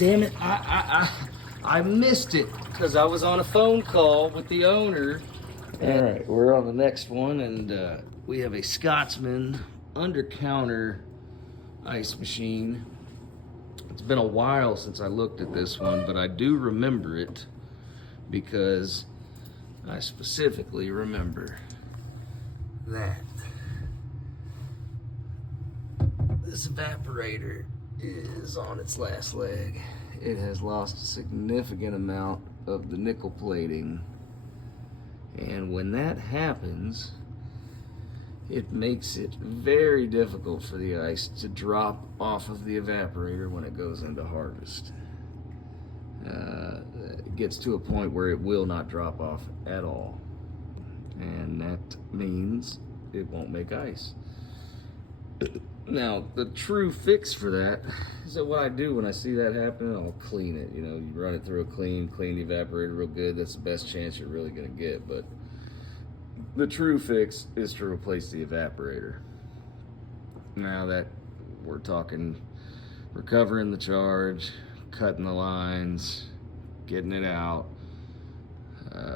damn it, I missed it because I was on a phone call with the owner. All right, we're on the next one, and we have a Scotsman under-counter ice machine. It's been a while since I looked at this one, but I do remember it because I specifically remember that this evaporator is on its last leg. It has lost a significant amount of the nickel plating, and when that happens, it makes it very difficult for the ice to drop off of the evaporator when it goes into harvest. It gets to a point where it will not drop off at all, and that means it won't make ice. Now, the true fix for that is that what I do when I see that happen, I'll clean it. You know, you run it through a clean the evaporator real good. That's the best chance you're really gonna get. But the true fix is to replace the evaporator. Now that we're talking recovering the charge, cutting the lines, getting it out,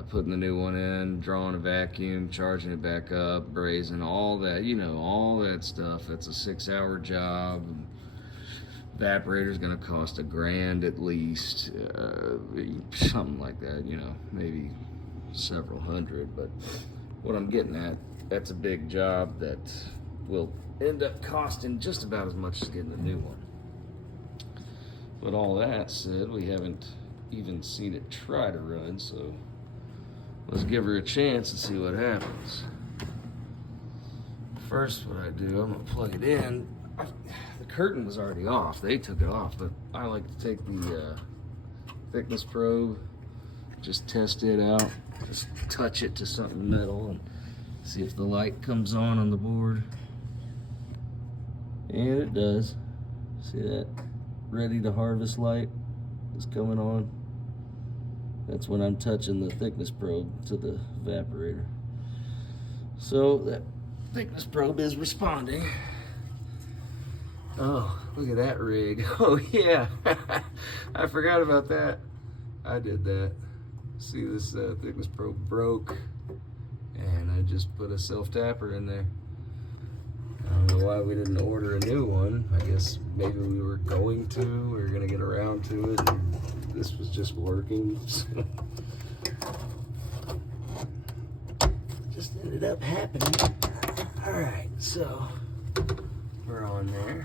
putting the new one in, drawing a vacuum, charging it back up, brazing, all that, you know, all that stuff. That's a 6-hour job. Evaporator's gonna cost $1,000 at least, something like that, you know, maybe several hundred. But what I'm getting at, that's a big job that will end up costing just about as much as getting a new one. But all that said, we haven't even seen it try to run, so let's give her a chance and see what happens. First, what I do, I'm gonna plug it in. The curtain was already off. They took it off, but I like to take the thickness probe, just test it out, just touch it to something metal and see if the light comes on the board. And it does. See that? Ready to harvest light is coming on. That's when I'm touching the thickness probe to the evaporator. So that thickness probe is responding. Oh, look at that rig. Oh yeah, I forgot about that. I did that. See, this thickness probe broke, and I just put a self-tapper in there. I don't know why we didn't order a new one. I guess maybe we were going to, we were gonna get around to it, and this was just working. Just ended up happening. All right, so we're on there.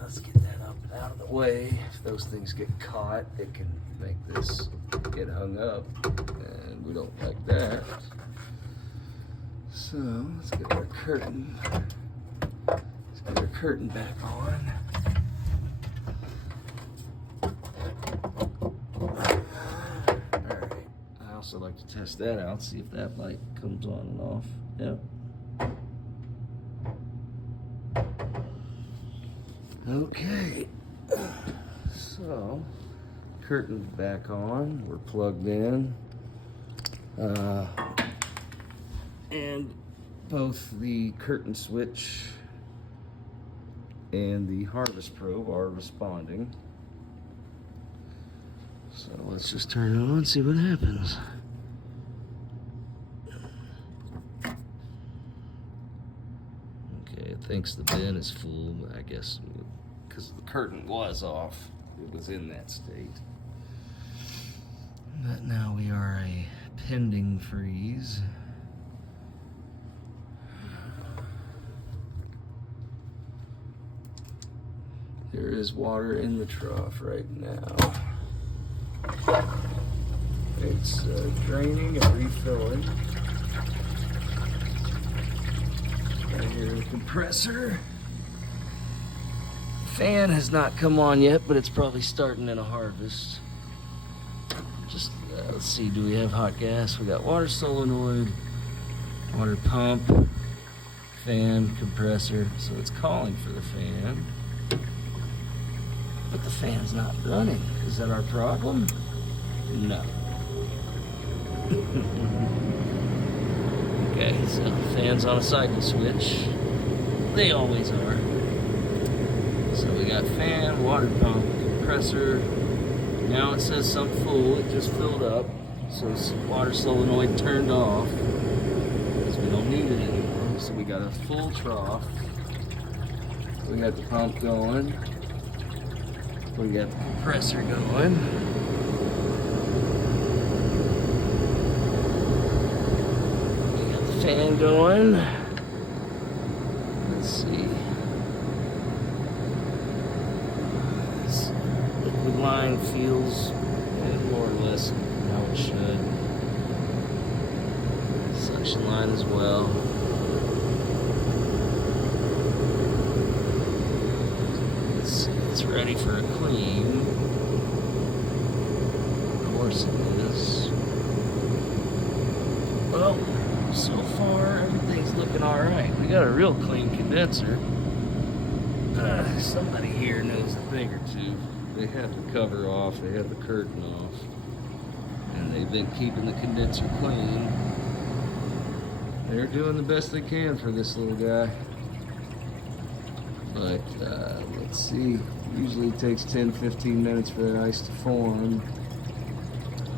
Let's get that up and out of the way. If those things get caught, it can make this get hung up, and we don't like that. So let's get our curtain. Let's get our curtain back on. Alright. I also like to test that out, see if that light comes on and off. Yep. Okay. So curtain's back on. We're plugged in. And both the curtain switch and the harvest probe are responding. So let's just turn it on and see what happens. Okay, it thinks the bin is full, but I guess because the curtain was off, it was in that state. But now we are a pending freeze. There is water in the trough right now. It's draining and refilling. I hear the compressor. Fan has not come on yet, but it's probably starting in a harvest. Just, let's see, do we have hot gas? We got water solenoid, water pump, fan, compressor. So it's calling for the fan. But the fan's not running. Is that our problem? No. Okay, so fan's on a cycle switch. They always are. So we got fan, water pump, compressor. Now it says sump full, it just filled up. So water solenoid turned off because we don't need it anymore. So we got a full trough. We got the pump going. We got the compressor going. We got the fan going. Let's see. This liquid line feels more or less how it should. Suction line as well. It's ready for a clean. Of course it is. Well, so far everything's looking alright. We got a real clean condenser. Somebody here knows a thing or two. They have the cover off, they have the curtain off, and they've been keeping the condenser clean. They're doing the best they can for this little guy. But let's see, usually it takes 10-15 minutes for that ice to form.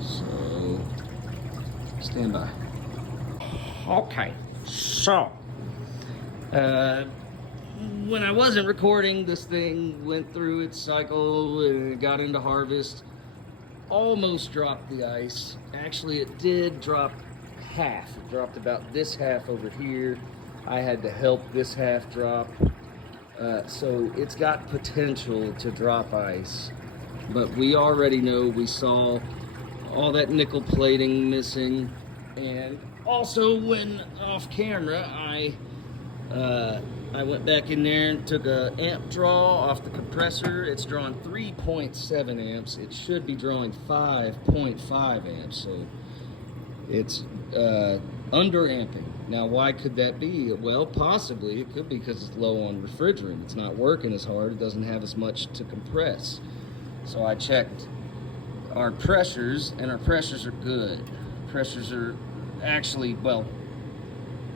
So, stand by. Okay, so, when I wasn't recording, this thing went through its cycle and got into harvest. Almost dropped the ice. Actually, it did drop half. It dropped about this half over here. I had to help this half drop. So it's got potential to drop ice. But we already know, we saw all that nickel plating missing. And also when off camera, I went back in there and took a amp draw off the compressor. It's drawing 3.7 amps. It should be drawing 5.5 amps. So it's under amping. Now, why could that be? Well, possibly it could be because it's low on refrigerant. It's not working as hard. It doesn't have as much to compress. So I checked our pressures, and our pressures are good. Pressures are actually, well,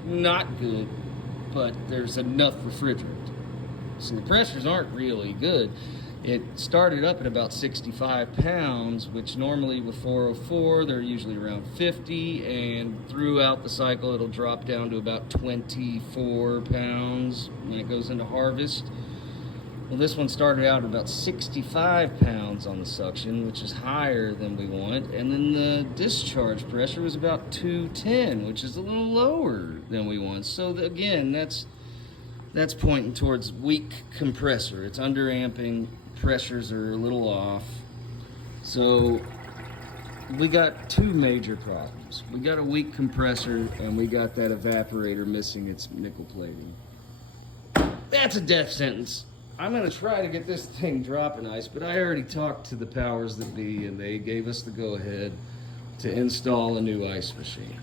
not good, but there's enough refrigerant. So the pressures aren't really good. It started up at about 65 pounds, which normally with 404, they're usually around 50, and throughout the cycle, it'll drop down to about 24 pounds when it goes into harvest. Well, this one started out at about 65 pounds on the suction, which is higher than we want, and then the discharge pressure was about 210, which is a little lower than we want. So again, that's pointing towards weak compressor. It's under amping, pressures are a little off. So we got two major problems. We got a weak compressor, and we got that evaporator missing its nickel plating. That's a death sentence. I'm gonna try to get this thing dropping ice, but I already talked to the powers that be, and they gave us the go-ahead to install a new ice machine.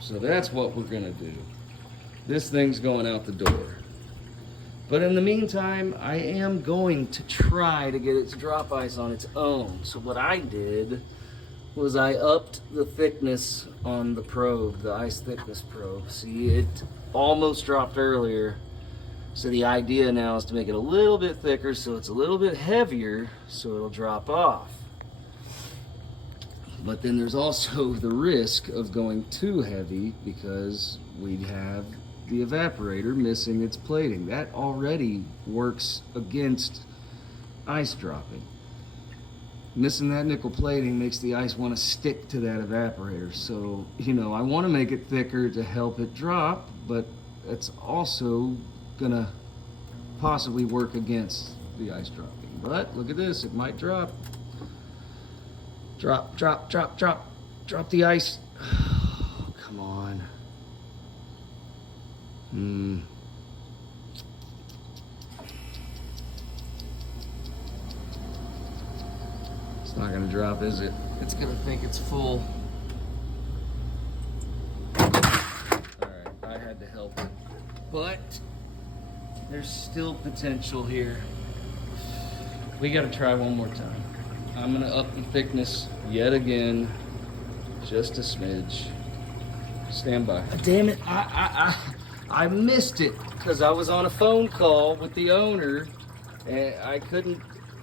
So that's what we're gonna do. This thing's going out the door. But in the meantime, I am going to try to get it to drop ice on its own. So what I did was I upped the thickness on the probe, the ice thickness probe. See, it almost dropped earlier. So the idea now is to make it a little bit thicker so it's a little bit heavier so it'll drop off. But then there's also the risk of going too heavy because we have the evaporator missing its plating. That already works against ice dropping. Missing that nickel plating makes the ice want to stick to that evaporator. So, you know, I want to make it thicker to help it drop, but it's also gonna possibly work against the ice dropping. But look at this, it might drop. Drop, drop, drop, drop. Drop the ice. Oh, come on. It's not gonna drop, is it? It's gonna think it's full. Alright, I had to help it. But there's still potential here. We gotta try one more time. I'm gonna up the thickness yet again, just a smidge. Stand by. Damn it, I missed it because I was on a phone call with the owner And I couldn't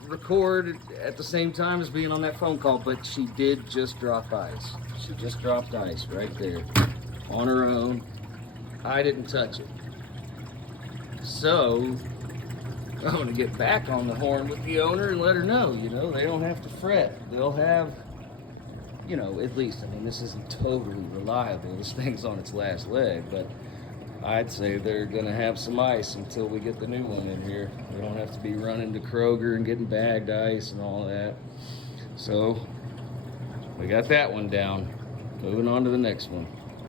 record at the same time as being on that phone call, but she did just drop ice. She just dropped ice right there on her own. I didn't touch it. So I'm going to get back on the horn with the owner and let her know, you know, they don't have to fret. They'll have, you know, at least, I mean, this isn't totally reliable. This thing's on its last leg, but I'd say they're going to have some ice until we get the new one in here. We don't have to be running to Kroger and getting bagged ice and all that. So we got that one down. Moving on to the next one.